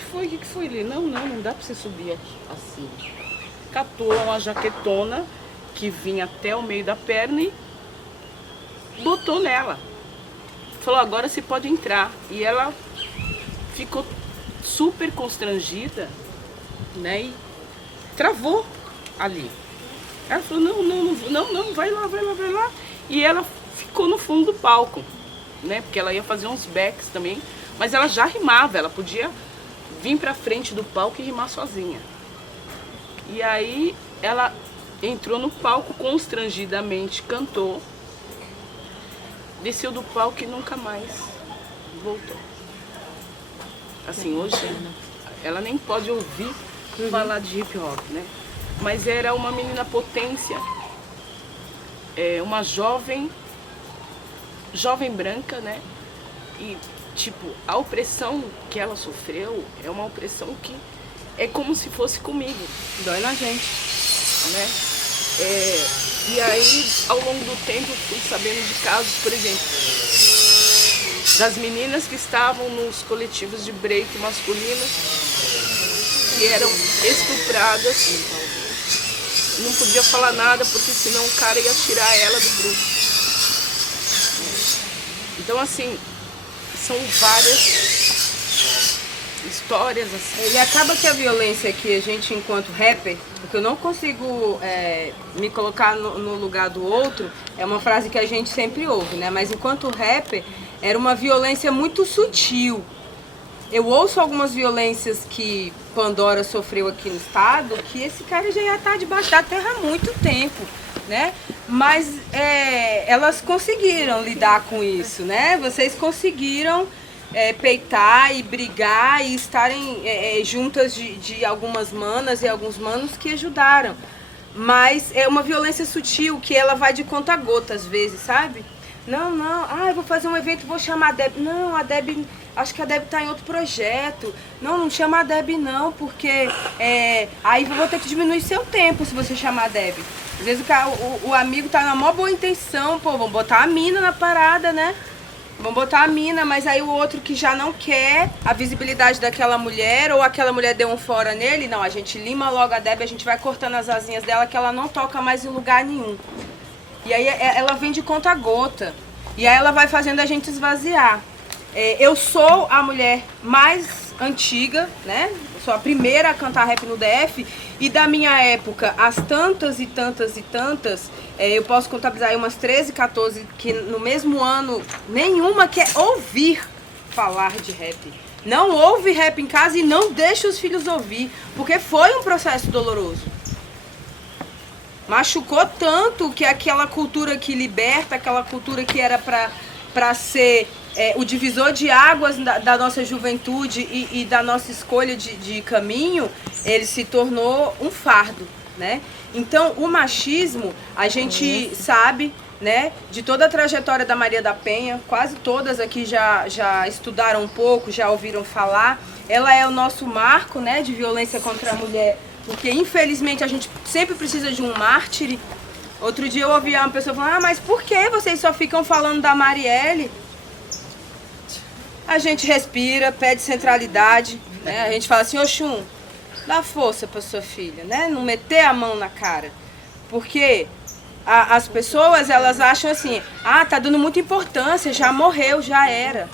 foi? Ele, não dá pra você subir aqui, assim. Catou uma jaquetona que vinha até o meio da perna e botou nela. Falou, agora você pode entrar. E ela ficou super constrangida, né? E travou ali. Ela falou, não, vai lá. E ela ficou no fundo do palco, né? Porque ela ia fazer uns backs também, mas ela já rimava, ela podia vir pra frente do palco e rimar sozinha. E aí ela entrou no palco constrangidamente, cantou, desceu do palco e nunca mais voltou. Assim, hoje ela nem pode ouvir falar de hip hop, né? Mas era uma menina potência, uma jovem branca, né? E, tipo, a opressão que ela sofreu é uma opressão que é como se fosse comigo, dói na gente, né? E aí, ao longo do tempo, eu fui sabendo de casos, por exemplo, das meninas que estavam nos coletivos de break masculino, que eram estupradas. Não podia falar nada, porque senão o cara ia tirar ela do grupo. Então, assim, são várias histórias, assim. E acaba que a violência que a gente, enquanto rapper, porque eu não consigo me colocar no lugar do outro, é uma frase que a gente sempre ouve, né? Mas enquanto rapper, era uma violência muito sutil. Eu ouço algumas violências que Pandora sofreu aqui no estado, que esse cara já ia estar debaixo da terra há muito tempo, né? Mas elas conseguiram lidar com isso, né? Vocês conseguiram peitar e brigar e estarem juntas de algumas manas e alguns manos que ajudaram. Mas é uma violência sutil que ela vai de conta-gota às vezes, sabe? Não, eu vou fazer um evento, vou chamar a Deb. Não, a Deb, acho que a Deb tá em outro projeto. Não chama a Deb não, porque aí eu vou ter que diminuir seu tempo se você chamar a Deb. Às vezes o amigo tá na maior boa intenção, pô, vamos botar a mina na parada, né? Vamos botar a mina, mas aí o outro que já não quer a visibilidade daquela mulher, ou aquela mulher deu um fora nele, não, a gente lima logo a Deb, a gente vai cortando as asinhas dela que ela não toca mais em lugar nenhum. E aí ela vem de conta-gota. E aí ela vai fazendo a gente esvaziar. Eu sou a mulher mais antiga, né? Eu sou a primeira a cantar rap no DF. E da minha época, as tantas e tantas, eu posso contabilizar aí umas 13, 14, que no mesmo ano, nenhuma quer ouvir falar de rap. Não ouve rap em casa e não deixa os filhos ouvir. Porque foi um processo doloroso. Machucou tanto que aquela cultura que liberta, aquela cultura que era para ser o divisor de águas da nossa juventude e da nossa escolha de caminho, ele se tornou um fardo, né? Então, o machismo, a gente sabe, né, de toda a trajetória da Maria da Penha, quase todas aqui já estudaram um pouco, já ouviram falar. Ela é o nosso marco, né, de violência contra a mulher, porque infelizmente a gente sempre precisa de um mártir. Outro dia eu ouvi uma pessoa falando, mas por que vocês só ficam falando da Marielle? A gente respira, pede centralidade, né? A gente fala assim, Oxum, dá força para sua filha, né? Não meter a mão na cara. Porque as pessoas, elas acham assim, tá dando muita importância, já morreu, já era.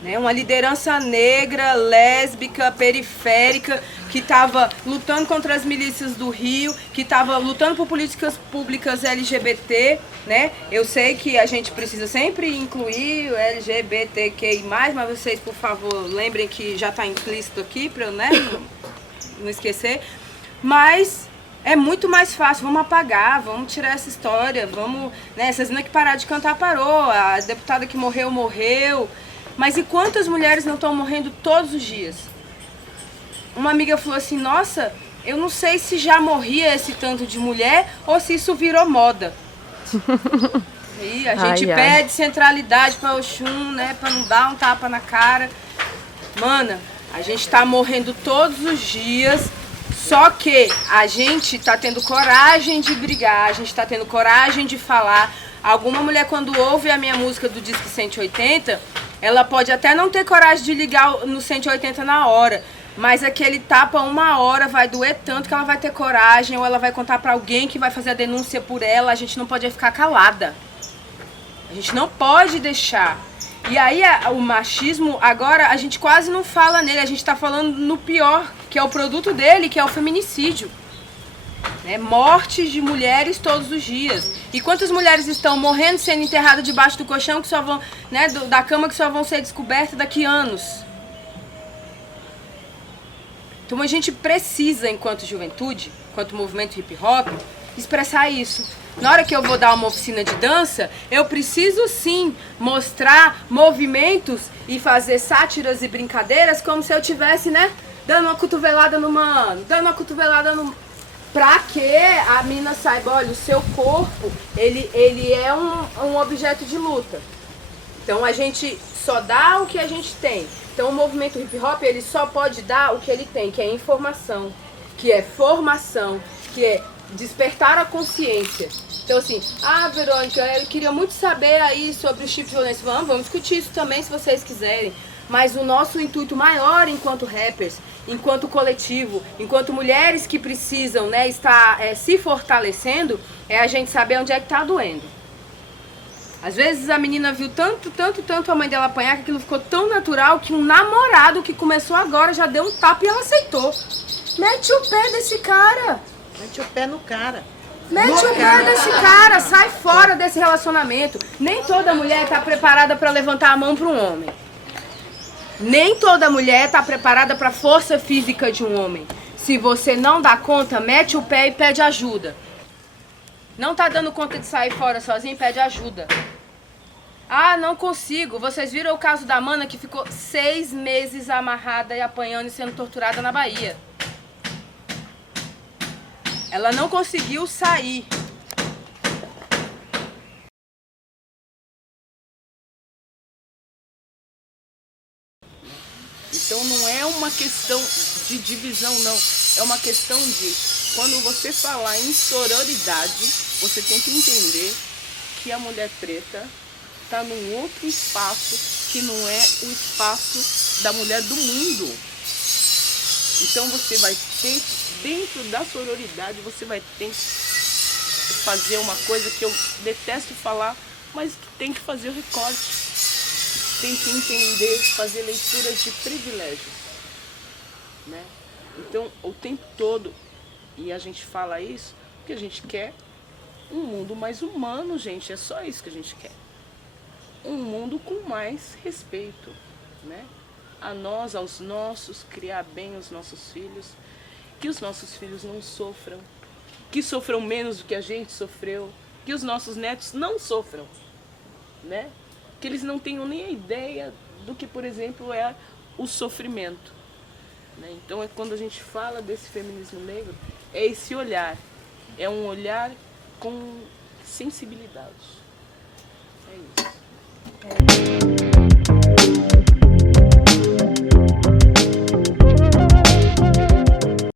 Né? Uma liderança negra, lésbica, periférica, que estava lutando contra as milícias do Rio, que estava lutando por políticas públicas LGBT, né? Eu sei que a gente precisa sempre incluir o LGBTQI+, mas vocês, por favor, lembrem que já está implícito aqui, para eu, né, não esquecer. Mas é muito mais fácil, vamos apagar, vamos tirar essa história, vamos... Né, essas meninas que pararam de cantar, parou, a deputada que morreu, morreu. Mas e quantas mulheres não estão morrendo todos os dias? Uma amiga falou assim, nossa, eu não sei se já morria esse tanto de mulher ou se isso virou moda. E a gente pede centralidade para Oxum, né, para não dar um tapa na cara. Mana, a gente tá morrendo todos os dias, só que a gente tá tendo coragem de brigar, a gente tá tendo coragem de falar. Alguma mulher, quando ouve a minha música do Disque 180, ela pode até não ter coragem de ligar no 180 na hora, mas aquele tapa 1 hora vai doer tanto que ela vai ter coragem, ou ela vai contar pra alguém que vai fazer a denúncia por ela. A gente não pode ficar calada. A gente não pode deixar. E aí o machismo, agora a gente quase não fala nele, a gente tá falando no pior, que é o produto dele, que é o feminicídio. Né? Mortes de mulheres todos os dias. E quantas mulheres estão morrendo, sendo enterradas debaixo do colchão, que só vão, né, da cama, que só vão ser descobertas daqui a anos. Então a gente precisa, enquanto juventude, enquanto movimento hip hop, expressar isso. Na hora que eu vou dar uma oficina de dança, eu preciso sim mostrar movimentos e fazer sátiras e brincadeiras como se eu tivesse, né, dando uma cotovelada no mano, dando uma cotovelada no... Pra que a mina saiba, olha, o seu corpo, ele é um objeto de luta. Então a gente só dá o que a gente tem. Então o movimento hip hop, ele só pode dar o que ele tem, que é informação, que é formação, que é despertar a consciência. Então assim, Verônica, eu queria muito saber aí sobre o tipo de violência. Vamos discutir isso também se vocês quiserem. Mas o nosso intuito maior enquanto rappers, enquanto coletivo, enquanto mulheres que precisam, né, estar se fortalecendo, é a gente saber onde é que tá doendo. Às vezes a menina viu tanto a mãe dela apanhar que aquilo ficou tão natural que um namorado que começou agora já deu um tapa e ela aceitou. Mete o pé desse cara. Mete o pé no cara. Mete o pé desse cara, sai fora desse relacionamento. Nem toda mulher tá preparada para levantar a mão para um homem. Nem toda mulher está preparada para a força física de um homem. Se você não dá conta, mete o pé e pede ajuda. Não está dando conta de sair fora sozinho, pede ajuda. Não consigo. Vocês viram o caso da mana que ficou 6 meses amarrada e apanhando e sendo torturada na Bahia. Ela não conseguiu sair. Então não é uma questão de divisão, não. É uma questão de, quando você falar em sororidade, você tem que entender que a mulher preta está num outro espaço que não é o espaço da mulher do mundo. Então você vai ter, dentro da sororidade, você vai ter que fazer uma coisa que eu detesto falar, mas que tem que fazer o recorte. Tem que entender, fazer leituras de privilégios, né? Então, o tempo todo, e a gente fala isso, porque a gente quer um mundo mais humano, gente, é só isso que a gente quer. Um mundo com mais respeito, né? A nós, aos nossos, criar bem os nossos filhos, que os nossos filhos não sofram, que sofram menos do que a gente sofreu, que os nossos netos não sofram, né? Que eles não tenham nem a ideia do que, por exemplo, é o sofrimento. Né? Então, é quando a gente fala desse feminismo negro, é esse olhar. É um olhar com sensibilidade. É isso.